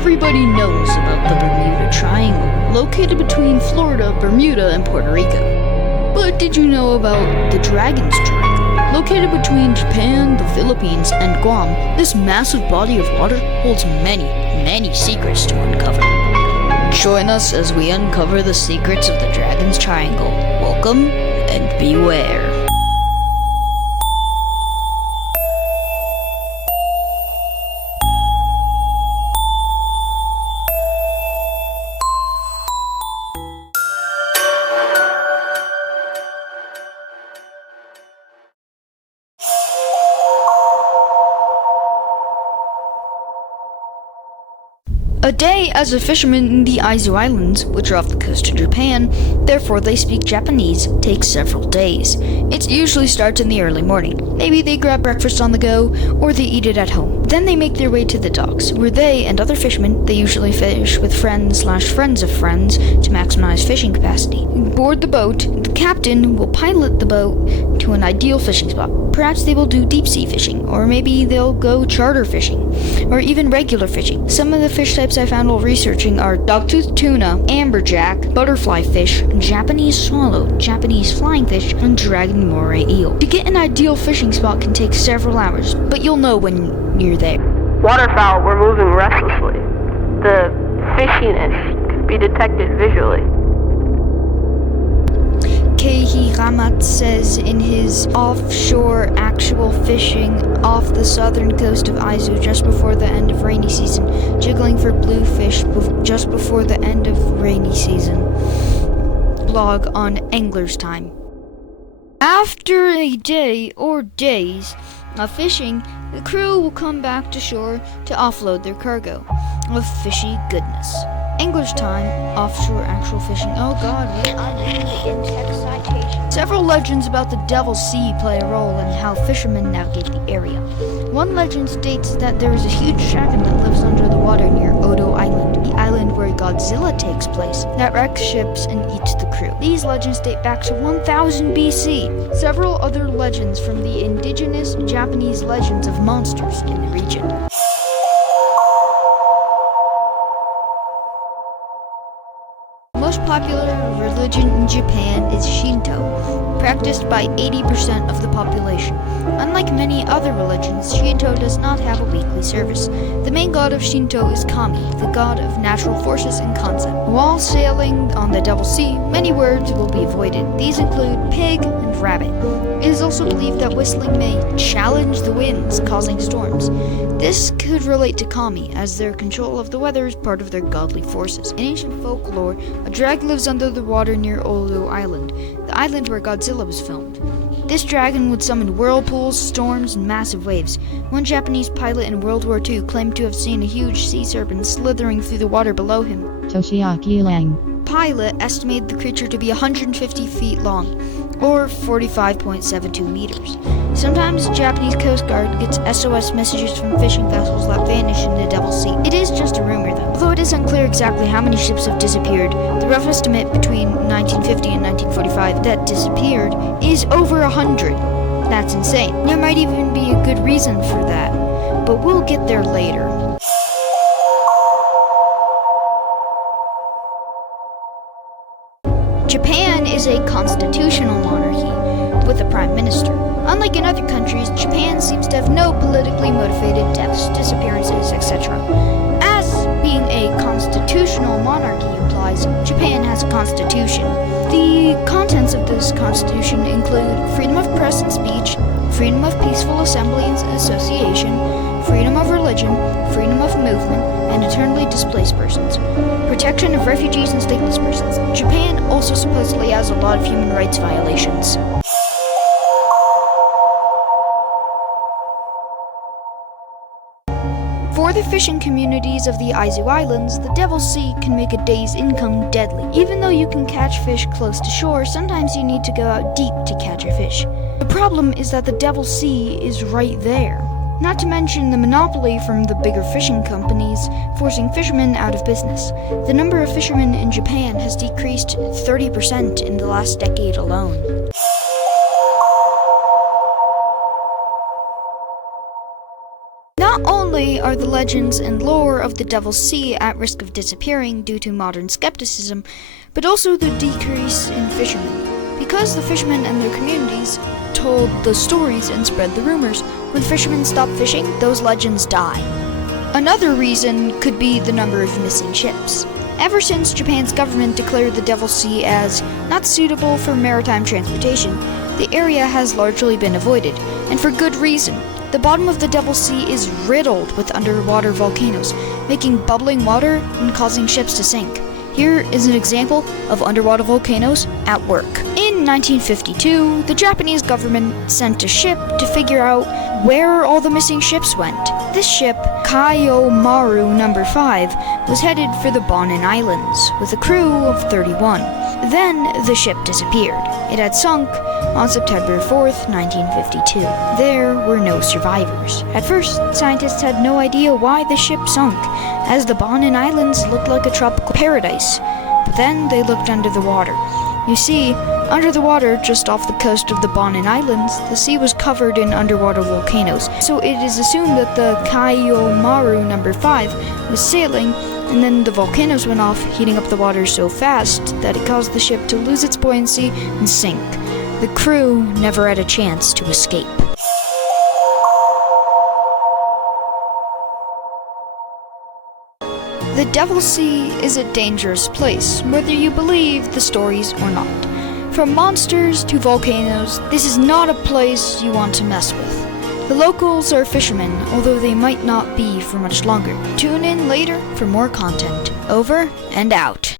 Everybody knows about the Bermuda Triangle, located between Florida, Bermuda, and Puerto Rico. But did you know about the Dragon's Triangle? Located between Japan, the Philippines, and Guam, this massive body of water holds many, many secrets to uncover. Join us as we uncover the secrets of the Dragon's Triangle. Welcome and beware. A day as a fisherman in the Aizu Islands, which are off the coast of Japan, therefore they speak Japanese, takes several days. It usually starts in the early morning. Maybe they grab breakfast on the go, or they eat it at home. Then they make their way to the docks, where they and other fishermen, they usually fish with friends/friends of friends to maximize fishing capacity. Board the boat, the captain will pilot the boat to an ideal fishing spot. Perhaps they will do deep-sea fishing, or maybe they'll go charter fishing, or even regular fishing. Some of the fish types I found while researching are dogtooth tuna, amberjack, butterfly fish, Japanese swallow, Japanese flying fish, and dragon moray eel. To get an ideal fishing spot can take several hours, but you'll know when you're there. Waterfowl were moving restlessly. The fishiness could be detected visually. Keihi Ramat says in his Offshore Actual Fishing off the southern coast of Aizu just before the end of rainy season, jiggling for bluefish just before the end of rainy season. Blog on Angler's Time. After a day or days of fishing, the crew will come back to shore to offload their cargo of fishy goodness. Angler's Time, Offshore Actual Fishing. Oh god, I'm reading the in-text citation. Several legends about the Devil's Sea play a role in how fishermen navigate the area. One legend states that there is a huge dragon that lives under the water near Odo Island, the island where Godzilla takes place, that wrecks ships and eats the crew. These legends date back to 1000 BC. Several other legends from the indigenous Japanese legends of monsters in the region. The most popular religion in Japan is Shinto, practiced by 80% of the population. Unlike many other religions, Shinto does not have a weekly service. The main god of Shinto is Kami, the god of natural forces and concept. While sailing on the Devil's Sea, many words will be avoided. These include pig and rabbit. It is also believed that whistling may challenge the winds, causing storms. This could relate to Kami, as their control of the weather is part of their godly forces. In ancient folklore, a dragon lives under the water near Odo Island, the island where Godzilla was filmed. This dragon would summon whirlpools, storms, and massive waves. One Japanese pilot in World War II claimed to have seen a huge sea serpent slithering through the water below him. Toshiaki Lang. Pilot estimated the creature to be 150 feet long, or 45.72 meters. Sometimes the Japanese Coast Guard gets SOS messages from fishing vessels that vanish in the Devil's Sea. It is just a rumor, though. Although it is unclear exactly how many ships have disappeared, the rough estimate between 1950 and 1945 that disappeared is over 100. That's insane. There might even be a good reason for that, but we'll get there later. Japan is a constitutional monarchy with a prime minister. Unlike in other countries, Japan seems to have no politically motivated deaths, disappearances, etc. As being a constitutional monarchy implies, Japan has a constitution. The contents of this constitution include freedom of press and speech, freedom of peaceful assembly and association, freedom of religion, freedom of movement, and internally displaced persons, protection of refugees and stateless persons. Japan also supposedly has a lot of human rights violations. For the fishing communities of the Aizu Islands, the Devil's Sea can make a day's income deadly. Even though you can catch fish close to shore, sometimes you need to go out deep to catch a fish. The problem is that the Devil's Sea is right there. Not to mention the monopoly from the bigger fishing companies, forcing fishermen out of business. The number of fishermen in Japan has decreased 30% in the last decade alone. Not only only are the legends and lore of the Devil's Sea at risk of disappearing due to modern skepticism, but also the decrease in fishermen. Because the fishermen and their communities told the stories and spread the rumors, when fishermen stop fishing, those legends die. Another reason could be the number of missing ships. Ever since Japan's government declared the Devil's Sea as not suitable for maritime transportation, the area has largely been avoided, and for good reason. The bottom of the Devil's Sea is riddled with underwater volcanoes, making bubbling water and causing ships to sink. Here is an example of underwater volcanoes at work. In 1952, the Japanese government sent a ship to figure out where all the missing ships went. This ship, Kaiomaru No. 5, was headed for the Bonin Islands with a crew of 31. Then the ship disappeared. It had sunk on September 4th, 1952. There were no survivors. At first, scientists had no idea why the ship sunk, as the Bonin Islands looked like a tropical paradise. But then they looked under the water. You see, under the water, just off the coast of the Bonin Islands, the sea was covered in underwater volcanoes. So it is assumed that the Kaiomaru No. 5 was sailing, and then the volcanoes went off, heating up the water so fast that it caused the ship to lose its buoyancy and sink. The crew never had a chance to escape. The Devil's Sea is a dangerous place, whether you believe the stories or not. From monsters to volcanoes, this is not a place you want to mess with. The locals are fishermen, although they might not be for much longer. Tune in later for more content. Over and out.